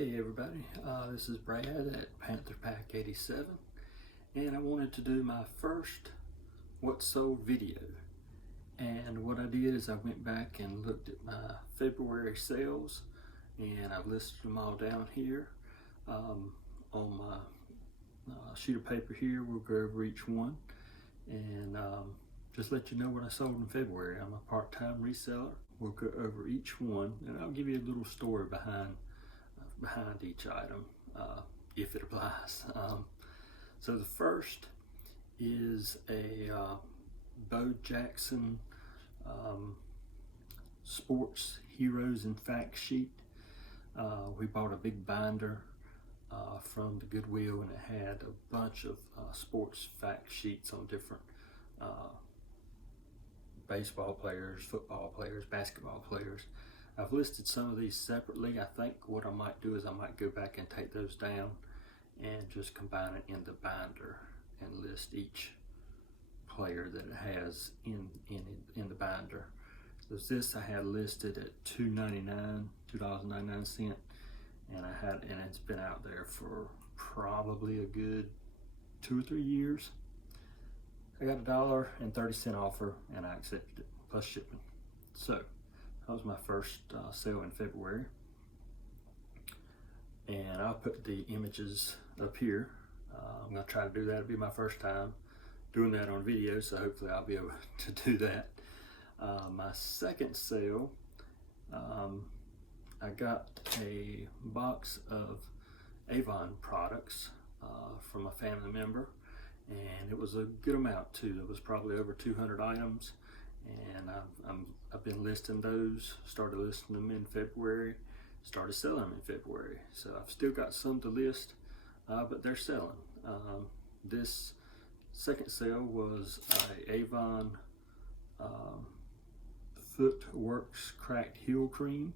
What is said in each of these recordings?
Hey everybody, this is Brad at Panther Pack 87, and I wanted to do my first What Sold video. And what I did is I went back and looked at my February sales, and I've listed them all down here on my sheet of paper here. We'll go over each one and just let you know what I sold in February. I'm a part-time reseller. We'll go over each one, and I'll give you a little story behind each item, if it applies. So the first is a Bo Jackson Sports Heroes and Facts sheet. We bought a big binder from the Goodwill, and it had a bunch of sports fact sheets on different baseball players, football players, basketball players. I've listed some of these separately. I think what I might do is I might go back and take those down and just combine it in the binder and list each player that it has in the binder. So this I had listed at $2.99, and it's been out there for probably a good 2 or 3 years. I got a $1.30 offer, and I accepted it plus shipping. So that was my first sale in February, and I'll put the images up here. I'm going to try to do that. It'll be my first time doing that on video, so hopefully I'll be able to do that. My second sale, I got a box of Avon products from a family member, and it was a good amount too. It was probably over 200 items, and I've been listing those. Started listing them in February, started selling them in February. So I've still got some to list, but they're selling. This second sale was a Avon Footworks Cracked Heel Cream,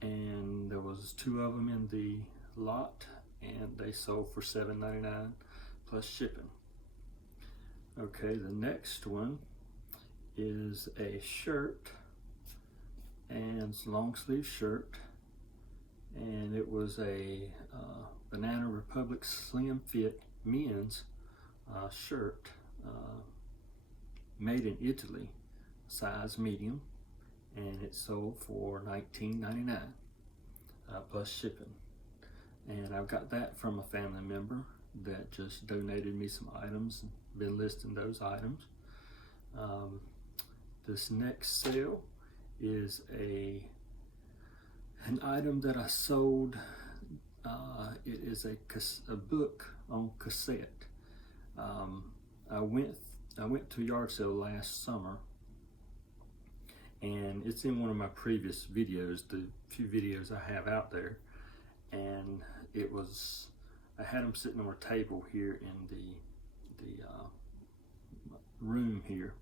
and there was 2 of them in the lot, and they sold for $7.99 plus shipping. Okay, the next one is a shirt, and it's a long sleeve shirt, and it was a Banana Republic Slim Fit men's shirt, made in Italy, size medium, and it sold for $19.99 plus shipping. And I've got that from a family member that just donated me some items, and been listing those items. This next sale is an item that I sold. It is a book on cassette. I went to a yard sale last summer, and it's in one of my previous videos, the few videos I have out there, and I had them sitting on a table here in the room here,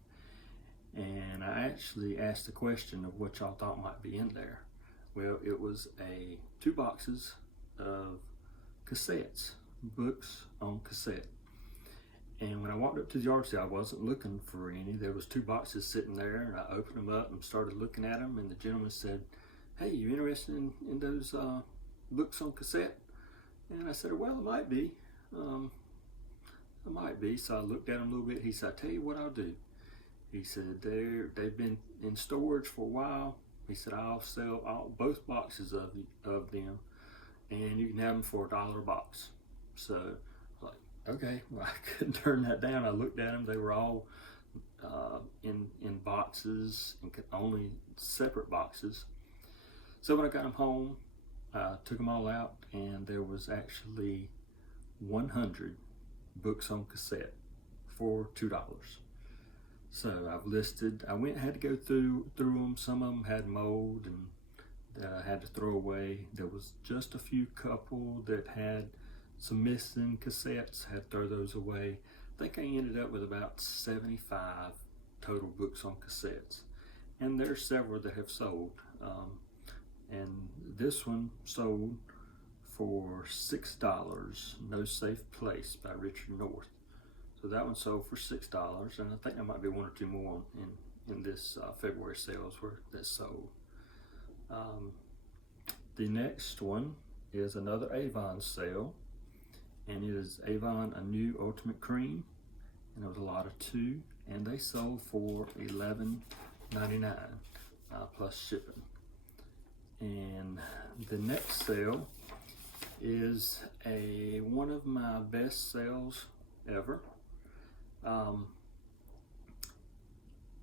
and I actually asked the question of what y'all thought might be in there. Well, it was 2 boxes of cassettes, books on cassette. And when I walked up to the yard sale, I wasn't looking for any. There was 2 boxes sitting there, and I opened them up and started looking at them, and the gentleman said, "Hey, you interested in those books on cassette?" And I said, "Well, it might be. It might be." So I looked at them a little bit. He said, "I tell you what I'll do." He said, they've been in storage for a while. He said, "I'll sell both boxes of them, and you can have them for $1 a box." So I was like, okay, well, I couldn't turn that down. I looked at them. They were all in boxes, and only separate boxes. So when I got them home, I took them all out, and there was actually 100 books on cassette for $2. So I've listed, I had to go through them. Some of them had mold and that I had to throw away. There was just a few couple that had some missing cassettes, had to throw those away. I think I ended up with about 75 total books on cassettes. And there's several that have sold. And this one sold for $6, No Safe Place by Richard North. So that one sold for $6, and I think there might be 1 or 2 more in this February sales that sold. The next one is another Avon sale, and it is Avon A New Ultimate Cream, and it was a lot of 2, and they sold for $11.99 plus shipping. And the next sale is one of my best sales ever.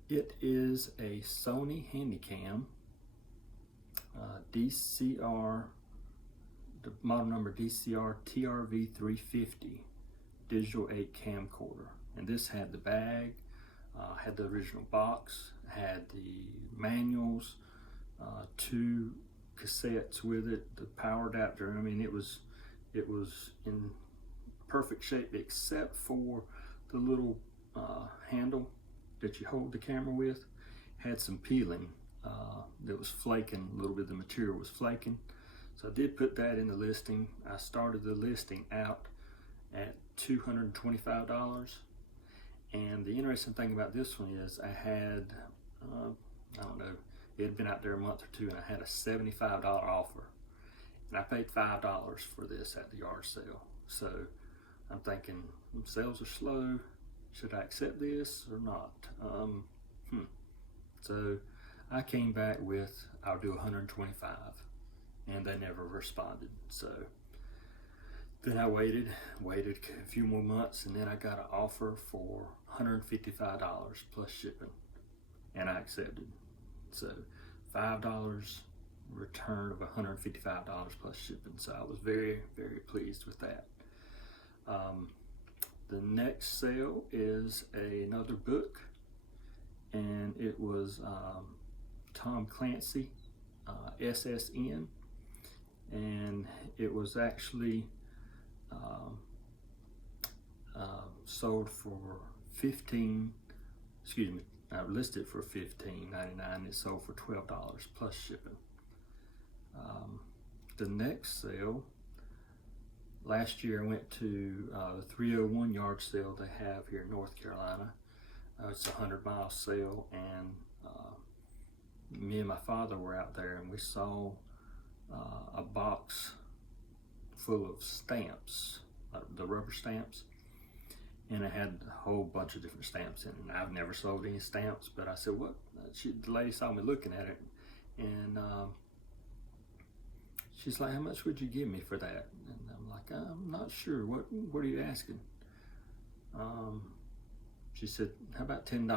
It is a Sony Handycam DCR, the model number DCR TRV 350 digital 8 camcorder, and this had the bag, had the original box, had the manuals, 2 cassettes with it, the power adapter. I mean, it was in perfect shape except for the little handle that you hold the camera with had some peeling that was flaking. A little bit of the material was flaking, so I did put that in the listing. I started the listing out at $225, and the interesting thing about this one is I had I don't know, it had been out there a month or 2, and I had a $75 offer, and I paid $5 for this at the yard sale. So I'm thinking, sales are slow, should I accept this or not? So I came back with, I'll do 125, and they never responded. So then I waited a few more months, and then I got an offer for $155 plus shipping, and I accepted. So $5 return of $155 plus shipping. So I was very, very pleased with that. The next sale is another book, and it was Tom Clancy, SSN, and it was actually sold for listed for $15.99. It sold for $12 plus shipping. The next sale, last year I went to the 301 yard sale they have here in North Carolina. It's a 100-mile sale, and me and my father were out there, and we saw a box full of stamps, the rubber stamps, and it had a whole bunch of different stamps in it. And I've never sold any stamps, but I said, what? The lady saw me looking at it, and she's like, how much would you give me for that? And I'm like, I'm not sure. What are you asking? She said, how about $10?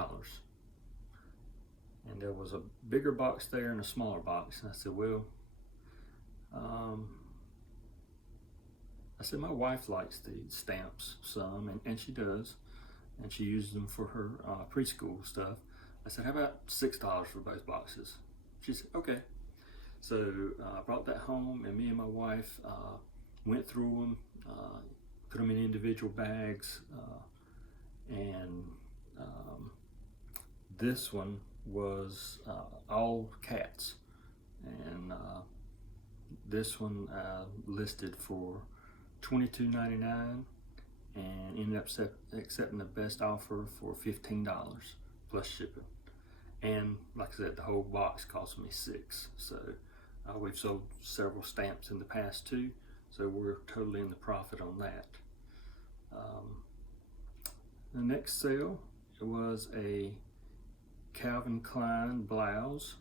And there was a bigger box there and a smaller box. And I said, well, I said, my wife likes the stamps some, and she does, and she uses them for her preschool stuff. I said, how about $6 for both boxes? She said, okay. So I brought that home, and me and my wife went through them, put them in individual bags, and this one was all cats, and this one listed for $22.99, and ended up accepting the best offer for $15 plus shipping. And like I said, the whole box cost me $6. So we've sold several stamps in the past too, so we're totally in the profit on that. The next sale was a Calvin Klein blouse.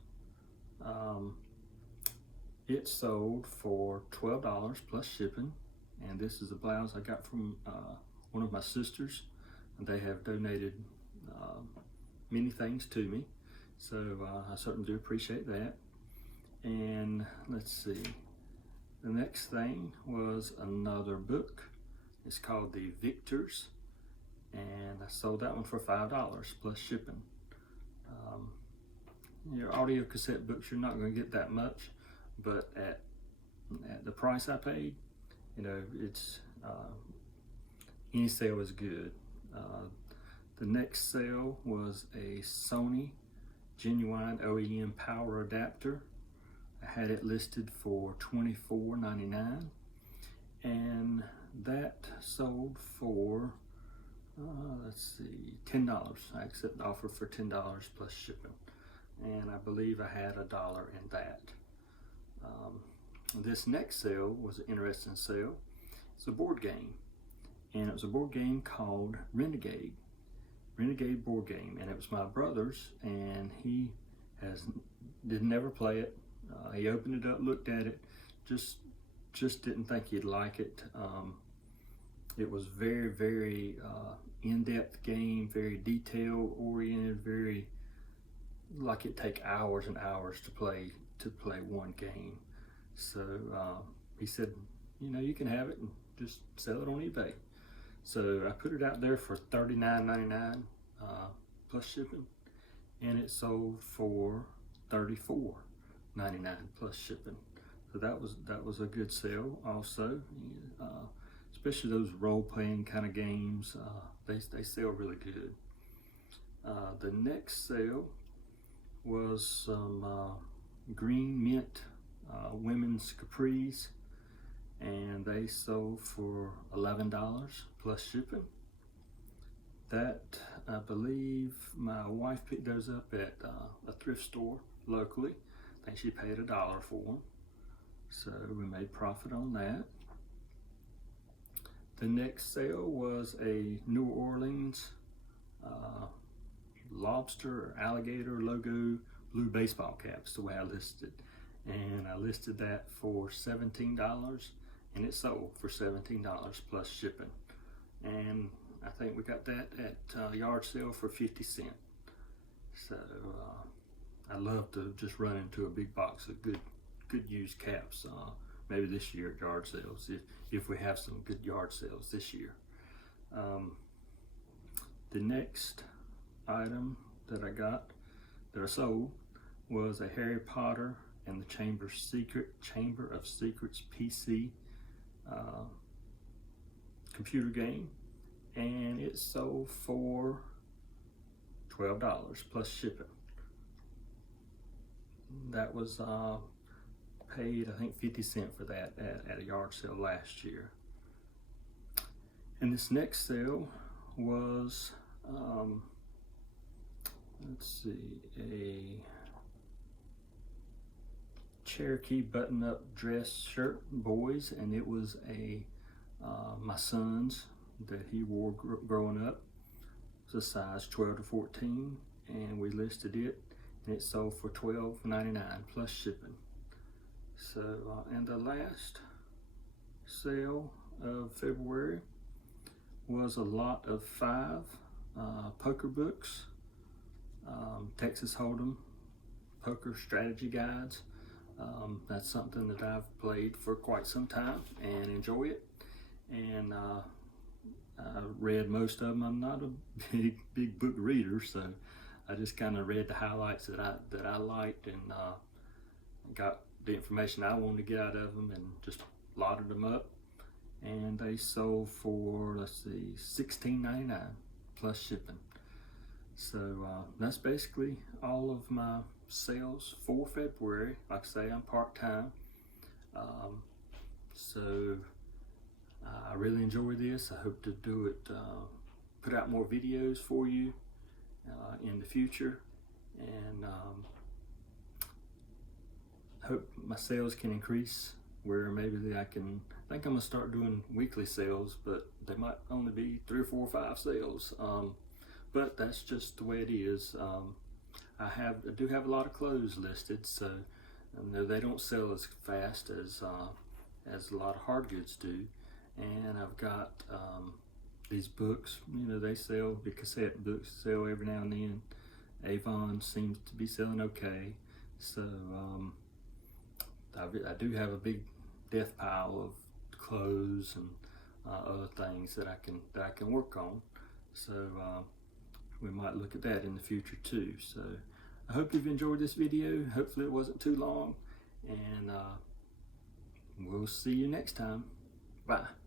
It sold for $12 plus shipping, and this is a blouse I got from one of my sisters, and they have donated many things to me, so I certainly do appreciate that. And let's see, the next thing was another book. It's called The Victors, and I sold that one for $5 plus shipping. Your audio cassette books, you're not going to get that much, but at the price I paid, you know, it's any sale is good. The next sale was a Sony genuine OEM power adapter. I had it listed for $24.99, and that sold for let's see, $10. I accept the offer for $10 plus shipping, and I believe I had $1 in that. This next sale was an interesting sale. It's a board game, and it was a board game called Renegade board game, and it was my brother's, and he did never play it. He opened it up, looked at it, just didn't think he'd like it. It was very in-depth game, very detail oriented, very like it take hours and hours to play one game. So he said, you can have it and just sell it on eBay. So I put it out there for $39.99 plus shipping, and it sold for $34.99 plus shipping. So that was a good sale also. Especially those role-playing kind of games, they sell really good. The next sale was some green mint women's capris, and they sold for $11 plus shipping. That, I believe my wife picked those up at a thrift store locally. I think she paid $1 for them, so we made profit on that. The next sale was a New Orleans lobster or alligator logo blue baseball caps, the way I listed. And I listed that for $17, and it sold for $17 plus shipping. And I think we got that at yard sale for 50 cents. So I love to just run into a big box of good used caps. Maybe this year at yard sales, if we have some good yard sales this year. The next item that I sold was a Harry Potter and the Chamber of Secrets PC computer game, and it sold for $12 plus shipping. That was paid, I think, 50 cents for that at a yard sale last year. And this next sale was, let's see, a Cherokee button-up dress shirt, boys, and it was my son's that he wore growing up. It was a size 12 to 14, and we listed it, and it sold for $12.99 plus shipping. So, and the last sale of February was a lot of 5 poker books, Texas Hold'em poker strategy guides. That's something that I've played for quite some time and enjoy it. And I read most of them. I'm not a big book reader, so I just kind of read the highlights that I liked, and got the information I wanted to get out of them, and just lotted them up. And they sold for, let's see, $16.99 plus shipping. So that's basically all of my sales for February. Like I say, I'm part-time, so I really enjoy this. I hope to do it, put out more videos for you in the future, and hope my sales can increase, where maybe I think I'm gonna start doing weekly sales, but they might only be 3 or 4 or 5 sales. But that's just the way it is. I do have a lot of clothes listed, so they don't sell as fast as a lot of hard goods do. And I've got these books, they sell, the cassette books sell every now and then. Avon seems to be selling okay. So I do have a big death pile of clothes and other things that I can work on. So we might look at that in the future too. So I hope you've enjoyed this video. Hopefully it wasn't too long, and we'll see you next time. Bye.